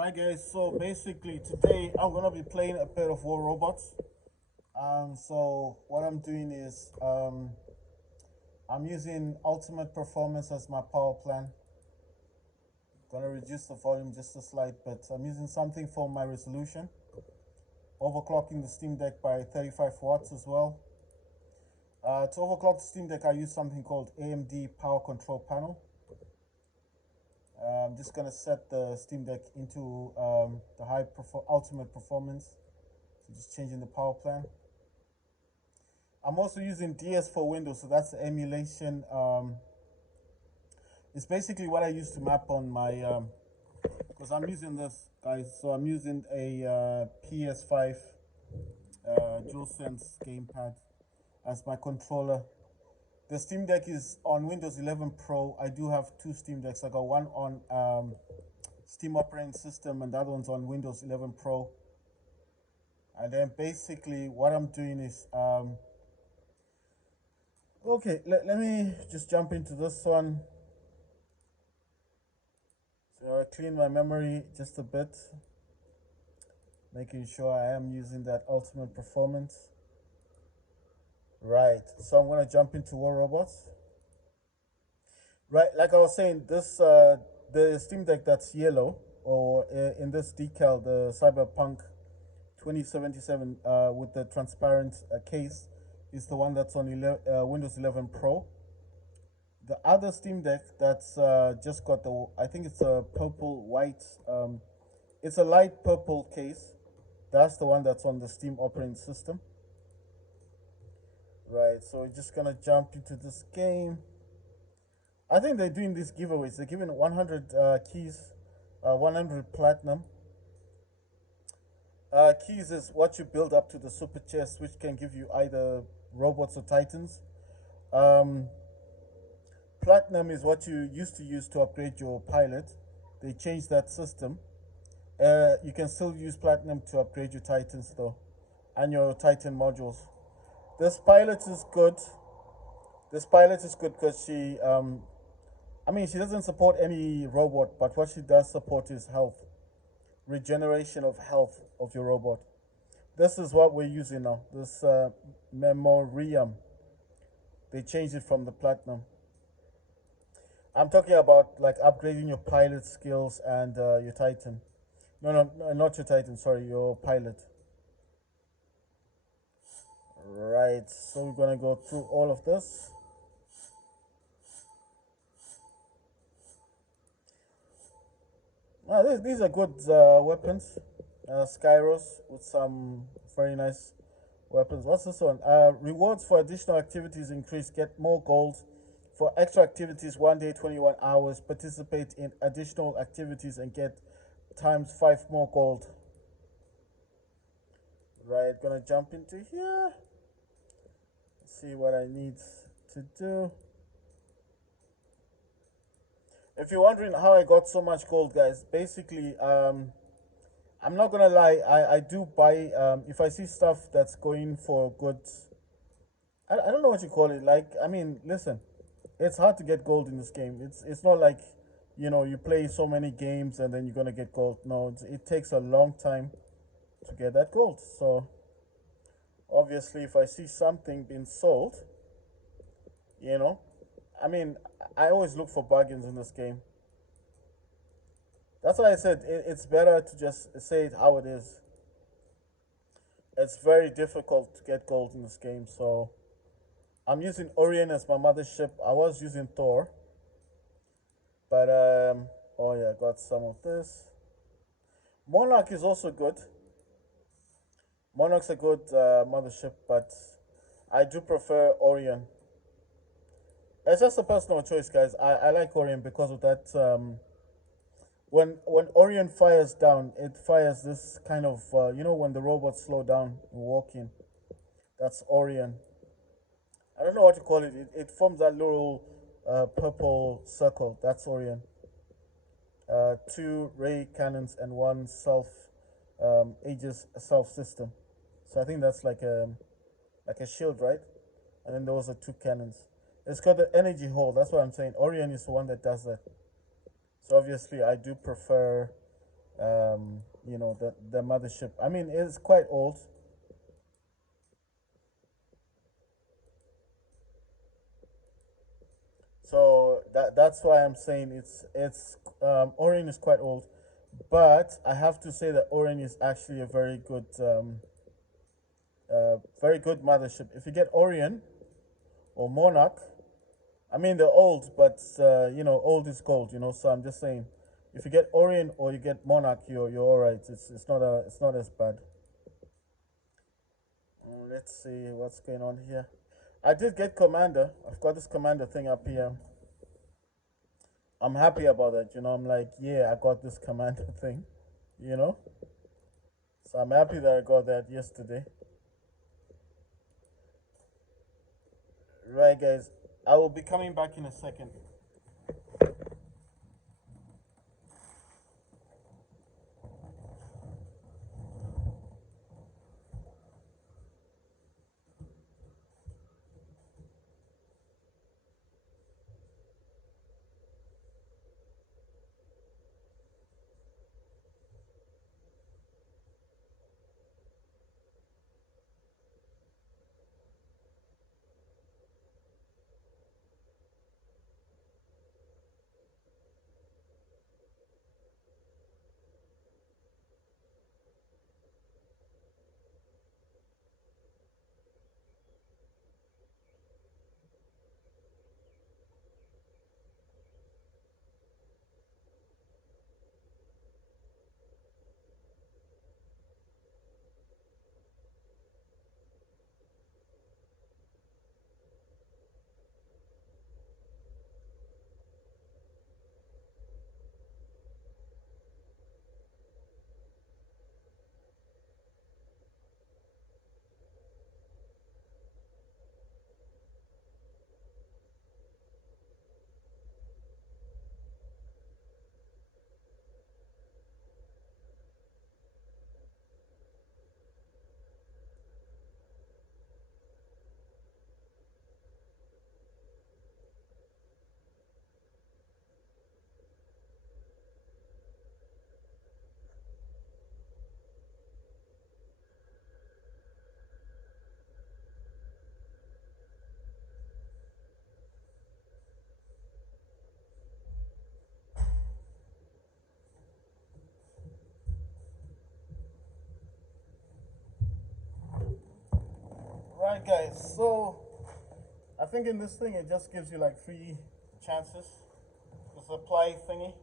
Right, guys. So basically, today I'm gonna be playing a bit of War Robots. So what I'm doing is I'm using Ultimate Performance as my power plan. Gonna reduce the volume just a slight bit. I'm using something for my resolution. Overclocking the Steam Deck by 35 watts as well. To overclock the Steam Deck, I use something called AMD Power Control Panel. I'm just gonna set the Steam Deck into the ultimate performance. So just changing the power plan. I'm also using DS for Windows, so that's the emulation. It's basically what I use to map on my, because I'm using this, guys. So I'm using a PS5 DualSense gamepad as my controller. The Steam Deck is on Windows 11 Pro. I do have two Steam Decks. I got one on Steam operating system, and the other one's on Windows 11 Pro. And then basically, what I'm doing is okay, let me just jump into this one. So I clean my memory just a bit, making sure I am using that ultimate performance. Right, so I'm gonna jump into War Robots. Right, like I was saying, this the Steam Deck that's yellow, or in this decal, the Cyberpunk 2077 with the transparent case, is the one that's on Windows 11 Pro. The other Steam Deck that's just got the, I think it's a purple white, it's a light purple case. That's the one that's on the Steam operating system. Right, so we're just gonna jump into this game. I think they're doing these giveaways. They're giving 100 keys, 100 platinum. Keys is what you build up to the super chest, which can give you either robots or titans. Um, Platinum is what you used to use to upgrade your pilot. They changed that system. You can still use platinum to upgrade your titans though, and your titan modules. This pilot is good. This pilot is good because I mean, she doesn't support any robot, but what she does support is health, regeneration of health of your robot. This is what we're using now. This memoriam. They changed it from the platinum. I'm talking about like upgrading your pilot skills and your Titan. No, not your Titan. Sorry, your pilot. Right. So we're gonna go through all of this. Now, these are good weapons. Skyros with some very nice weapons. What's this one? Rewards for additional activities increase. Get more gold for extra activities. 1 day, 21 hours. Participate in additional activities and get times 5 more gold. Right, gonna jump into here. See what I need to do. If you're wondering how I got so much gold, guys, basically, I'm not gonna lie. I do buy if I see stuff that's going for good. I don't know what you call it. Like, I mean, listen, it's hard to get gold in this game. It's not like, you play so many games and then you're gonna get gold. No, it takes a long time to get that gold. So obviously, if I see something being sold, you know, I mean, I always look for bargains in this game. That's why I said it's better to just say it how it is. It's very difficult to get gold in this game, so I'm using Orion as my mothership. I was using Thor, but oh yeah, I got some of this. Monarch is also good. Monarch's a good mothership, but I do prefer Orion. It's just a personal choice, guys. I like Orion because of that. When Orion fires down, it fires this kind of when the robots slow down walking. That's Orion. I don't know what to call it. It forms that little purple circle. That's Orion. Two ray cannons and one Aegis self system. So I think that's like a shield, right? And then those are two cannons. It's called the energy hole. That's what I'm saying. Orion is the one that does that. So obviously, I do prefer the mothership. I mean, it's quite old. So that's why I'm saying it's Orion is quite old, but I have to say that Orion is actually a very good mothership. If you get Orion or Monarch, I mean they're old, but old is gold. So I'm just saying, if you get Orion or you get Monarch, you're all right. It's not as bad. Let's see what's going on here. I did get Commander. I've got this Commander thing up here. I'm happy about that. I'm like, yeah, I got this Commander thing. You know, so I'm happy that I got that yesterday. Right, guys. I will be coming back in a second. Right, guys. So I think in this thing it just gives you like three chances. The supply thingy.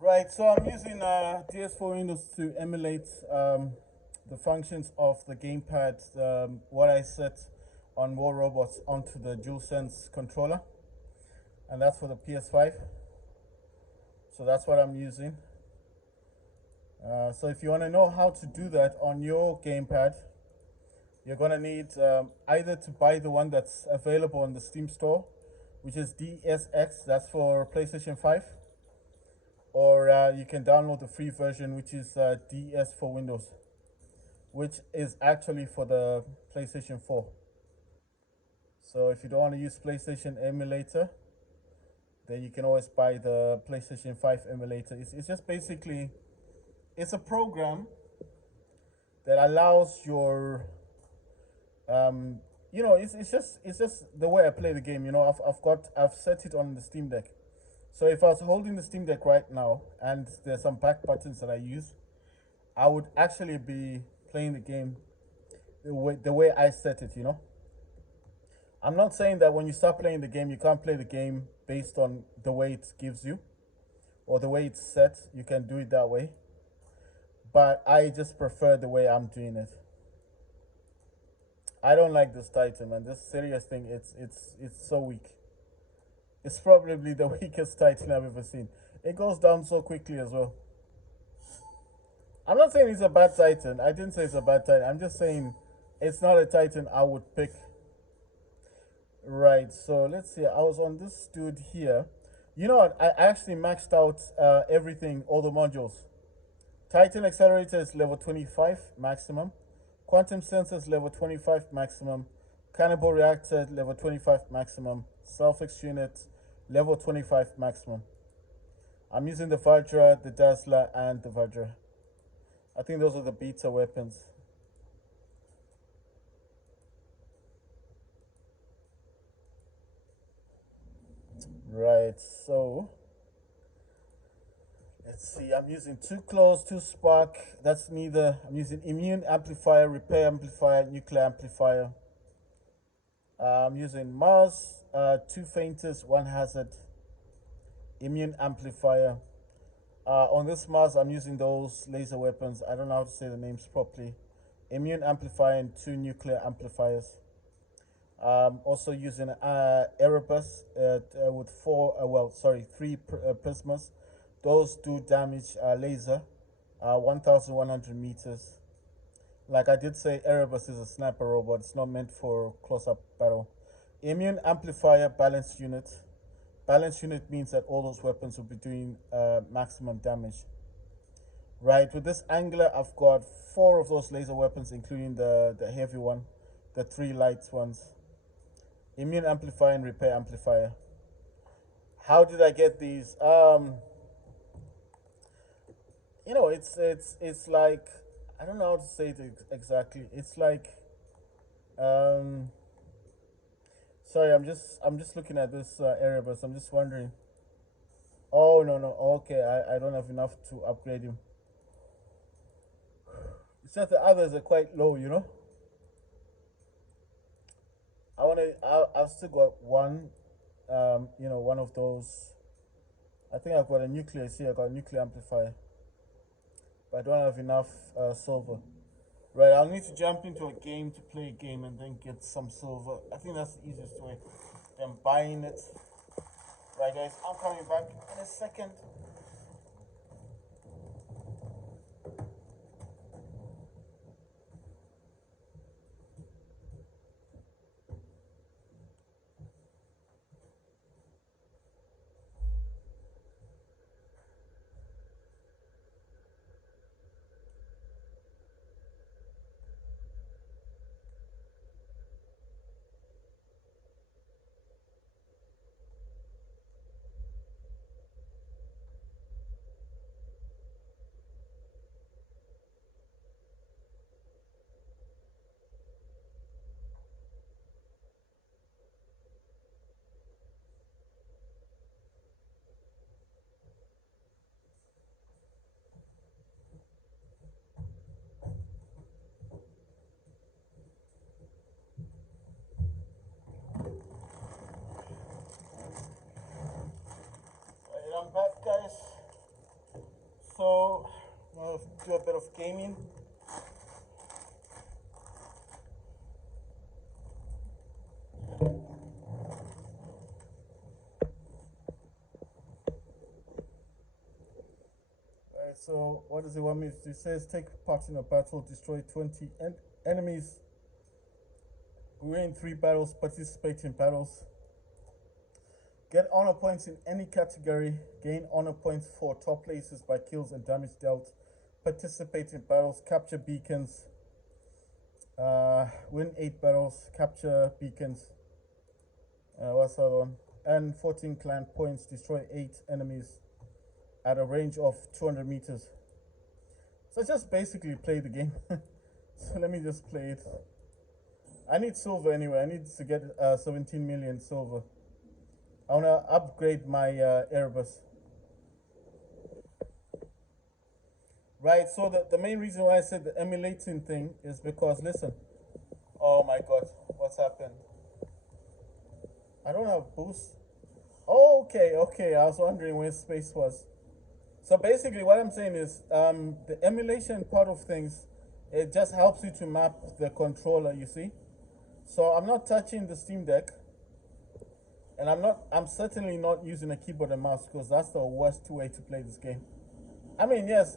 Right, so I'm using DS4 Windows to emulate the functions of the gamepad, what I set on War Robots onto the DualSense controller, and that's for the PS5. So that's what I'm using. So if you want to know how to do that on your gamepad, you're going to need either to buy the one that's available on the Steam store, which is DSX, that's for PlayStation 5, or you can download the free version, which is DS for Windows, which is actually for the PlayStation 4. So if you don't want to use PlayStation emulator, then you can always buy the PlayStation 5 emulator. It's just basically, it's a program that allows your it's just the way I play the game. I've set it on the Steam Deck. So if I was holding the Steam Deck right now and there's some back buttons that I use, I would actually be playing the game the way I set it. I'm not saying that when you start playing the game, you can't play the game based on the way it gives you or the way it's set. You can do it that way. But I just prefer the way I'm doing it. I don't like this Titan, man. This serious thing, it's so weak. It's probably the weakest Titan I've ever seen. It goes down so quickly as well. I'm not saying he's a bad Titan. I didn't say it's a bad Titan. I'm just saying it's not a Titan I would pick. Right. So let's see. I was on this dude here. You know what? I actually maxed out everything, all the modules. Titan Accelerator is level 25 maximum. Quantum Sensors level 25 maximum. Cannibal Reactor level 25 maximum. Self-X Unit level 25 maximum. I'm using the Vajra, the Dazzler, and the Vajra. I think those are the beta weapons. Right, so let's see. I'm using 2 claws, 2 spark. That's neither. I'm using immune amplifier, repair amplifier, nuclear amplifier. I'm using Mars, 2 fainters, 1 hazard, immune amplifier. On this Mars, I'm using those laser weapons. I don't know how to say the names properly. Immune amplifier and 2 nuclear amplifiers. Also using Erebus with 3 prismas. Those do damage laser, 1,100 meters. Like I did say, Erebus is a sniper robot. It's not meant for close-up battle. Immune amplifier balanced unit. Balanced unit means that all those weapons will be doing maximum damage. Right, with this angler, I've got 4 of those laser weapons, including the heavy one, the 3 light ones. Immune amplifier and repair amplifier. How did I get these? You know, it's like, I don't know how to say it exactly. It's like, sorry, I'm just looking at this Erebus. I'm just wondering. Oh no no. Okay, I don't have enough to upgrade him. It's just the others are quite low, you know. I've still got one, you know, one of those. I think I've got a nuclear. See, I got a nuclear amplifier, but I don't have enough silver. Right, I'll need to jump into a game to play a game and then get some silver. I think that's the easiest way than buying it. Right, guys, I'm coming back in a second. Right, I'm back, guys. So, I'll do a bit of gaming. So what does it want me to do? It says take part in a battle, destroy 20 enemies, win 3 battles, participate in battles, get honor points in any category, gain honor points for top places by kills and damage dealt, participate in battles, capture beacons, win 8 battles, capture beacons, what's the other one? And 14 clan points, destroy 8 enemies at a range of 200 meters. So just basically play the game. So let me just play it. I need silver anyway. I need to get 17 million silver. I want to upgrade my Erebus. Right, so the main reason why I said the emulating thing is because, listen. Oh my god, what's happened? I don't have boost. Oh, okay. I was wondering where space was. So basically what I'm saying is the emulation part of things, it just helps you to map the controller, you see. So I'm not touching the Steam Deck, and I'm certainly not using a keyboard and mouse, because that's the worst way to play this game. I mean, yes,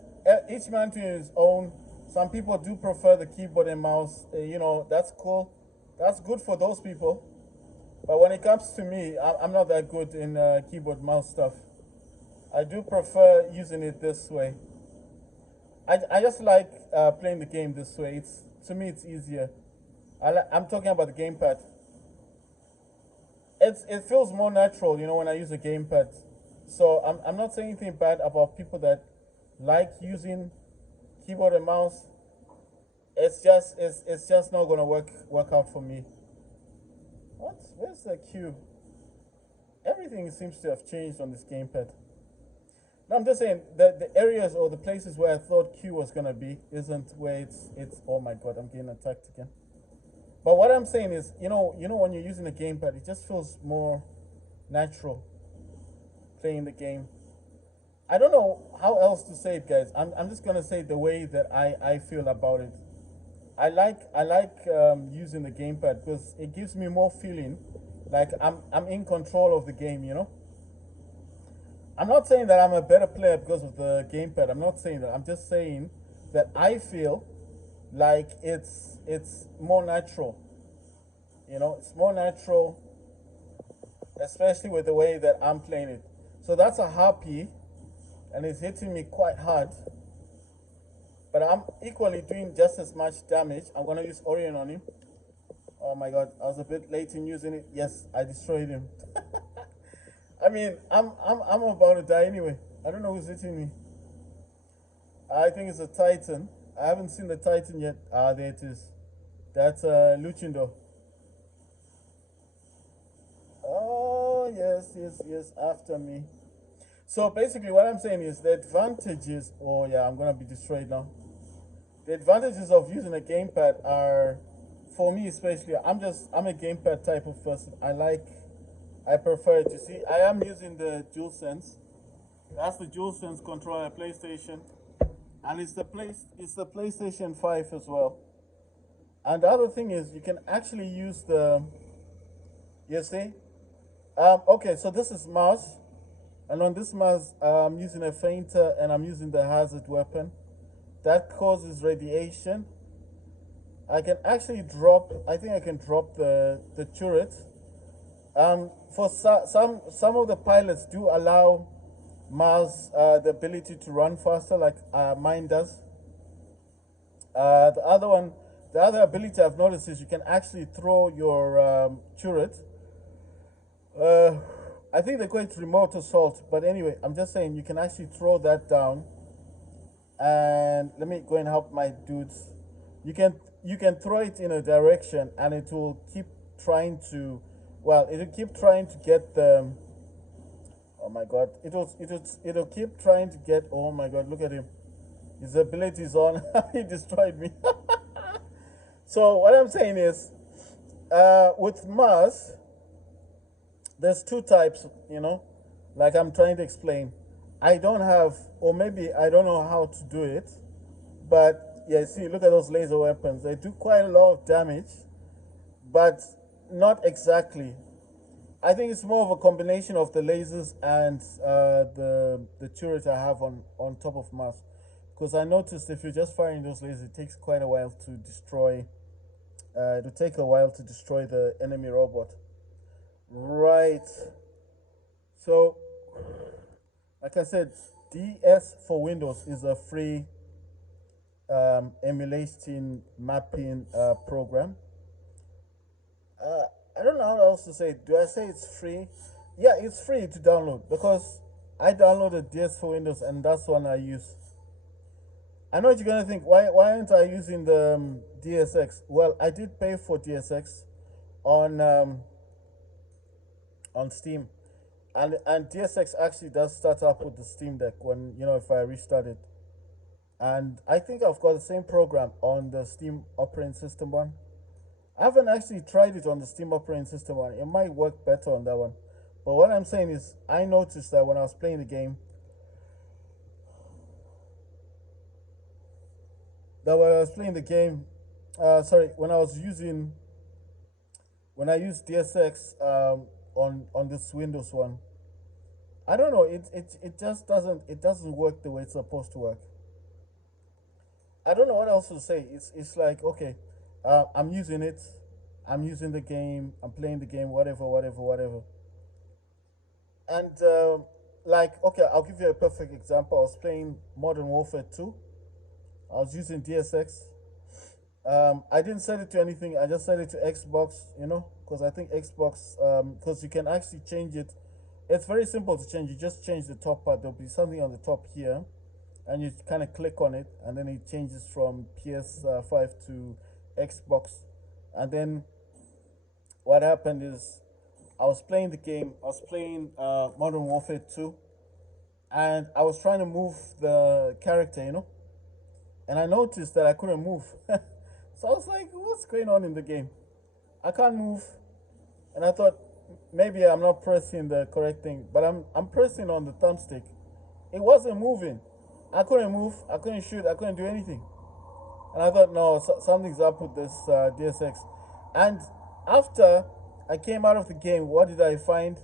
each man to his own. Some people do prefer the keyboard and mouse. You know, that's cool. That's good for those people. But when it comes to me, I'm not that good in keyboard mouse stuff. I do prefer using it this way. I just like playing the game this way. It's to me it's easier. I'm talking about the gamepad. It feels more natural, you know, when I use a gamepad. So I'm not saying anything bad about people that like using keyboard and mouse. It's just not gonna work out for me. What? Where's the cube? Everything seems to have changed on this gamepad. No, I'm just saying the areas or the places where I thought Q was gonna be isn't where it's. Oh my god, I'm getting attacked again. But what I'm saying is, you know when you're using a gamepad, it just feels more natural playing the game. I don't know how else to say it, guys. I'm just gonna say the way that I feel about it. I like using the gamepad because it gives me more feeling like I'm in control of the game. You know, I'm not saying that I'm a better player because of the gamepad. I'm not saying that. I'm just saying that I feel like it's more natural. You know, it's more natural, especially with the way that I'm playing it. So that's a harpy, and it's hitting me quite hard. But I'm equally doing just as much damage. I'm gonna use Orion on him. Oh my god, I was a bit late in using it. Yes, I destroyed him. I mean, I'm about to die anyway. I don't know who's hitting me. I think it's a Titan. I haven't seen the Titan yet. Ah, there it is. That's Luchindo. Oh yes, yes, yes. After me. So basically, what I'm saying is the advantages. Oh yeah, I'm gonna be destroyed now. The advantages of using a gamepad are, for me especially, I'm a gamepad type of person. I prefer it. You see, I am using the DualSense. That's the DualSense controller, PlayStation, and it's the PlayStation 5 as well. And the other thing is, you can actually use the. You see, okay, so this is mouse, and on this mouse, I'm using a feinter and I'm using the hazard weapon. That causes radiation. I can actually drop. I think I can drop the turret. For some of the pilots do allow Mars the ability to run faster, like mine does. The other one, the other ability I've noticed is you can actually throw your turret. Uh, I think they call it remote assault, but anyway, I'm just saying you can actually throw that down. And let me go and help my dudes. You can throw it in a direction, and it will keep trying to. Well, it'll keep trying to get the. Oh my god! It'll keep trying to get. Oh my god! Look at him. His ability is on. He destroyed me. So what I'm saying is, with Mars, there's two types. Like I'm trying to explain. I don't have, or maybe I don't know how to do it, but yeah, see, look at those laser weapons. They do quite a lot of damage, but not exactly. I think it's more of a combination of the lasers and the turret I have on top of Mars. Because I noticed if you're just firing those lasers, it takes quite a while to destroy. It'll take a while to destroy the enemy robot. Right. So, like I said, DS for Windows is a free emulating mapping program. Uh, I don't know how else to say it. Do I say it's free? Yeah, it's free to download because I downloaded DS for Windows and that's one I use. I know what you're gonna think. Why aren't I using the DSX? Well, I did pay for DSX on Steam, and DSX actually does start up with the Steam Deck when if I restart it. And I think I've got the same program on the Steam operating system one. I haven't actually tried it on the Steam operating system one. It might work better on that one. But what I'm saying is, I noticed that when I was playing the game, sorry, when I used DSX on this Windows one, I don't know. It just doesn't work the way it's supposed to work. I don't know what else to say. It's like okay, I'm using it. I'm using the game. I'm playing the game. Whatever, whatever, whatever. And like okay, I'll give you a perfect example. I was playing Modern Warfare 2. I was using DSX. I didn't set it to anything. I just set it to Xbox, because I think Xbox, because you can actually change it. It's very simple to change. You just change the top part. There'll be something on the top here, and you kind of click on it, and then it changes from PS5 to Xbox. And then what happened is I was playing the game. I was playing Modern Warfare 2, and I was trying to move the character, and I noticed that I couldn't move. So I was like, what's going on in the game? I can't move. And I thought maybe I'm not pressing the correct thing, but I'm pressing on the thumbstick. It wasn't moving. I couldn't move. I couldn't shoot. I couldn't do anything. And I thought, no, something's up with this DSX. And after I came out of the game, what did I find?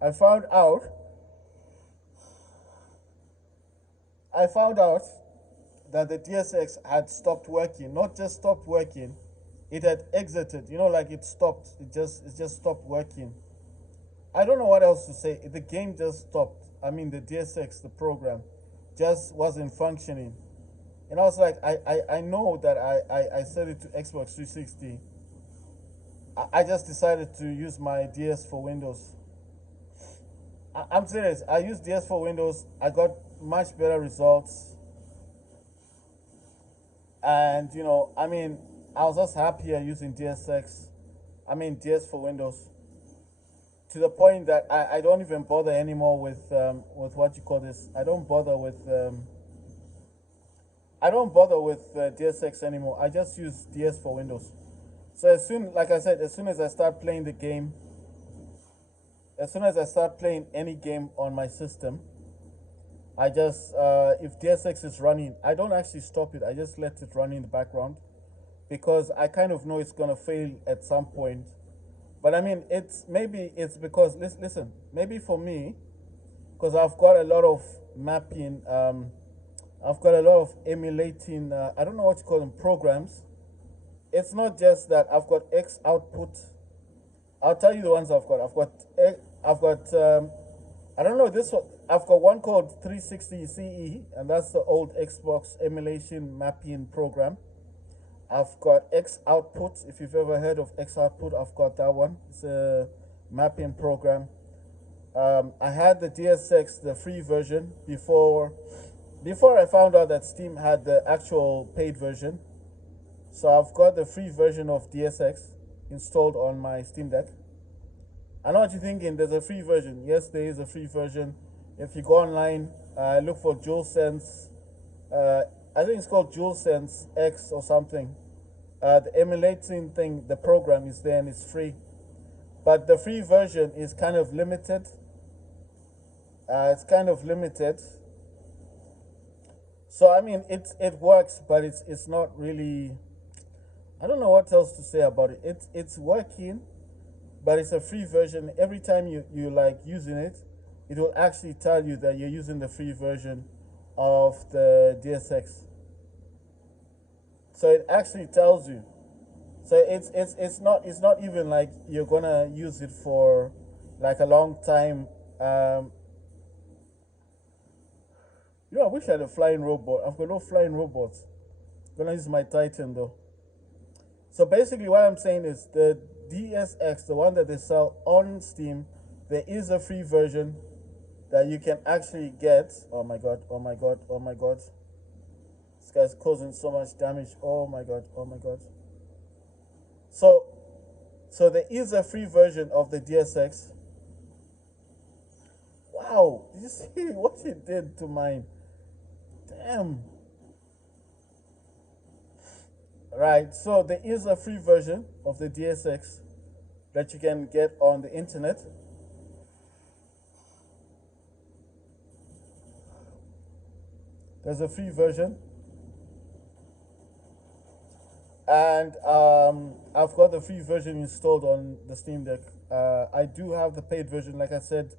I found out. I found out that the DSX had stopped working. Not just stopped working, it had exited. Like it stopped. It just stopped working. I don't know what else to say. The game just stopped. I mean, the DSX, the program, just wasn't functioning. And I was like, I know that I set it to Xbox 360. I just decided to use my DS for Windows. I'm serious. I used DS for Windows. I got much better results. And, I mean, I was just happier using DSX. I mean, DS for Windows. To the point that I don't even bother anymore with what you call this. I don't bother with DSX anymore. I just use DS for Windows. So like I said, as soon as I start playing the game, as soon as I start playing any game on my system, I just if DSX is running, I don't actually stop it. I just let it run in the background because I kind of know it's gonna fail at some point. But I mean, maybe it's because listen, maybe for me, because I've got a lot of mapping. I've got a lot of emulating. I don't know what you call them, programs. It's not just that I've got X output. I'll tell you the ones I've got. I've got. I don't know this one. I've got one called 360 CE, and that's the old Xbox emulation mapping program. I've got X Output. If you've ever heard of X Output, I've got that one. It's a mapping program. I had the DSX, the free version, before I found out that Steam had the actual paid version. So I've got the free version of DSX installed on my Steam Deck. I know what you're thinking. There's a free version. Yes, there is a free version. If you go online, look for DualSense. I think it's called DualSense X or something. The emulating thing, the program is there and it's free. But the free version is kind of limited. It's kind of limited. So I mean, it works, but it's not really. I don't know what else to say about it. It's working, but it's a free version. Every time you like using it, it will actually tell you that you're using the free version of the DSX. So it actually tells you. So it's not even like you're gonna use it for like a long time. I wish I had a flying robot. I've got no flying robots. Gonna use my Titan though. So basically, what I'm saying is the DSX, the one that they sell on Steam, there is a free version that you can actually get. Oh my god! Oh my god! Oh my god! This guy's causing so much damage. Oh my god! Oh my god! So, so there is a free version of the DSX. Wow! Did you see what it did to mine? Damn! Right. So there is a free version of the DSX that you can get on the internet. There's a free version, and I've got the free version installed on the Steam Deck. I do have the paid version, like I said.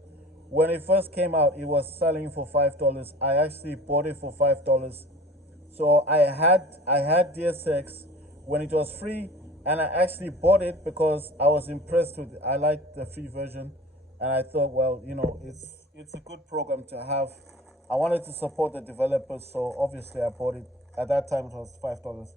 When it first came out, it was selling for $5. I actually bought it for $5. So I had DSX when it was free, and I actually bought it because I was impressed with it. I liked the free version, and I thought, well, it's a good program to have. I wanted to support the developers, so obviously I bought it. At that time, it was $5.